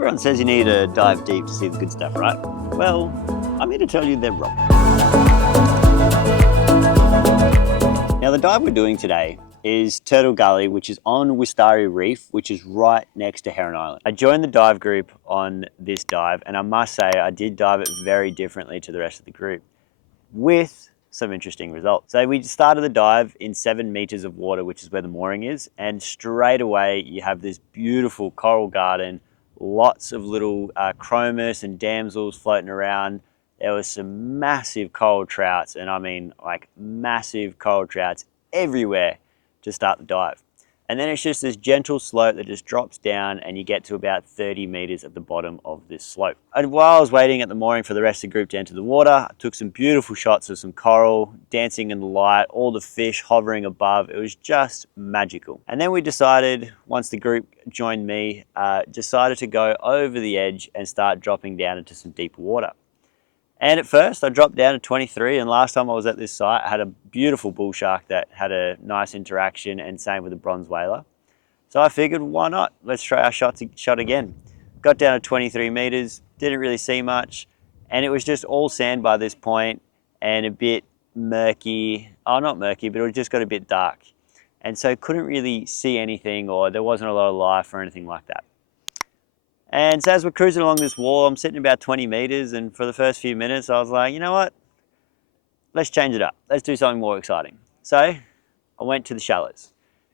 Everyone says you need to dive deep to see the good stuff, right? Well, I'm here to tell you they're wrong. Now the dive we're doing today is Turtle Gully, which is on Wistari Reef, which is right next to Heron Island. I joined the dive group on this dive, and I must say I did dive it very differently to the rest of the group, with some interesting results. So we started the dive in 7 meters of water, which is where the mooring is, and straight away you have this beautiful coral garden, lots of little chromis and damsels floating around. There was some massive coral trouts, and I mean like massive coral trouts everywhere to start the dive. And then it's just this gentle slope that just drops down and you get to about 30 meters at the bottom of this slope. And while I was waiting at the mooring for the rest of the group to enter the water, I took some beautiful shots of some coral dancing in the light, all the fish hovering above. It was just magical. And then we decided, once the group joined me, decided to go over the edge and start dropping down into some deeper water. And at first I dropped down to 23, and last time I was at this site I had a beautiful bull shark that had a nice interaction, and same with a bronze whaler. So I figured, why not? Let's try our shot again. Got down to 23 meters, didn't really see much, and it was just all sand by this point and a bit murky. Oh, not murky, but it just got a bit dark. And so couldn't really see anything, or there wasn't a lot of life or anything like that. And so as we're cruising along this wall, I'm sitting about 20 meters, and for the first few minutes I was like, you know what, let's change it up. Let's do something more exciting. So I went to the shallows,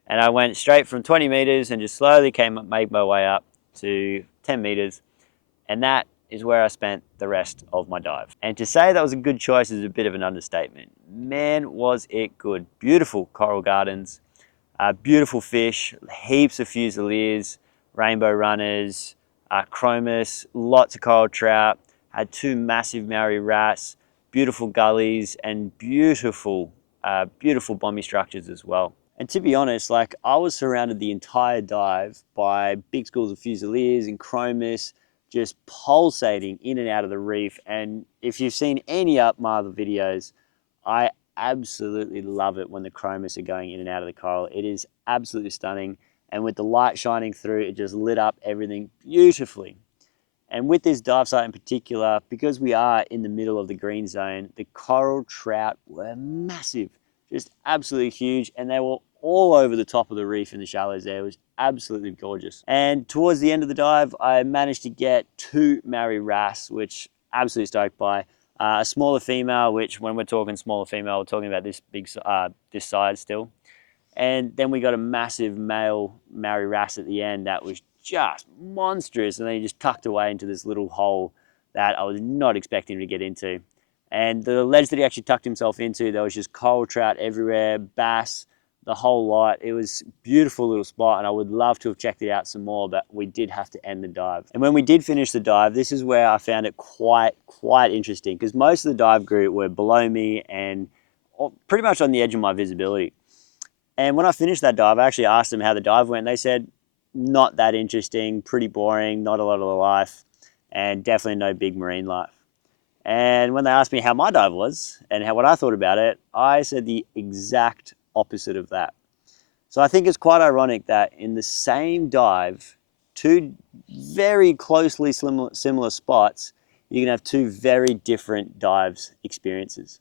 and I went straight from 20 meters and just slowly made my way up to 10 meters, and that is where I spent the rest of my dive. And to say that was a good choice is a bit of an understatement. Man, was it good. Beautiful coral gardens, beautiful fish, heaps of fusiliers, rainbow runners, chromis, lots of coral trout, had 2 massive Maori wrasse, beautiful gullies, and beautiful bommy structures as well. And to be honest, like, I was surrounded the entire dive by big schools of fusiliers and chromis just pulsating in and out of the reef. And if you've seen any of my other videos, I absolutely love it when the chromis are going in and out of the coral. It is absolutely stunning. And with the light shining through, it just lit up everything beautifully. And with this dive site in particular, because we are in the middle of the green zone, the coral trout were massive, just absolutely huge. And they were all over the top of the reef in the shallows there. It was absolutely gorgeous. And towards the end of the dive, I managed to get 2 Maori wrasse, which I'm absolutely stoked by. A smaller female, which when we're talking smaller female, we're talking about this big, this size still. And then we got a massive male Maori wrasse at the end that was just monstrous, and then he just tucked away into this little hole that I was not expecting him to get into. And the ledge that he actually tucked himself into, there was just coral trout everywhere, bass, the whole lot. It was a beautiful little spot, and I would love to have checked it out some more, but we did have to end the dive. And when we did finish the dive, this is where I found it quite interesting, because most of the dive group were below me and pretty much on the edge of my visibility. And when I finished that dive, I actually asked them how the dive went. They said, not that interesting, pretty boring, not a lot of life, and definitely no big marine life. And when they asked me how my dive was and what I thought about it, I said the exact opposite of that. So I think it's quite ironic that in the same dive, 2 very closely similar spots, you can have 2 very different dives experiences.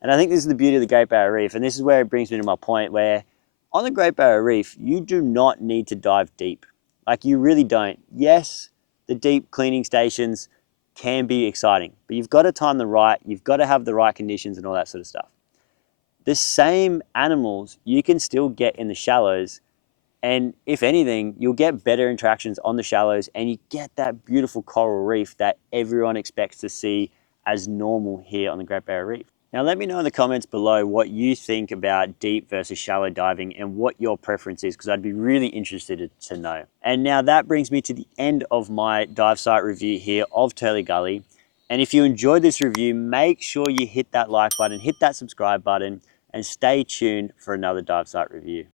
And I think this is the beauty of the Great Barrier Reef, and this is where it brings me to my point, where on the Great Barrier Reef, you do not need to dive deep. Like, you really don't. Yes, the deep cleaning stations can be exciting, but you've got to time them right, you've got to have the right conditions and all that sort of stuff. The same animals you can still get in the shallows, and if anything, you'll get better interactions on the shallows, and you get that beautiful coral reef that everyone expects to see as normal here on the Great Barrier Reef. Now let me know in the comments below what you think about deep versus shallow diving and what your preference is, because I'd be really interested to know. And now that brings me to the end of my dive site review here of Turtle Gully. And if you enjoyed this review, make sure you hit that like button, hit that subscribe button, and stay tuned for another dive site review.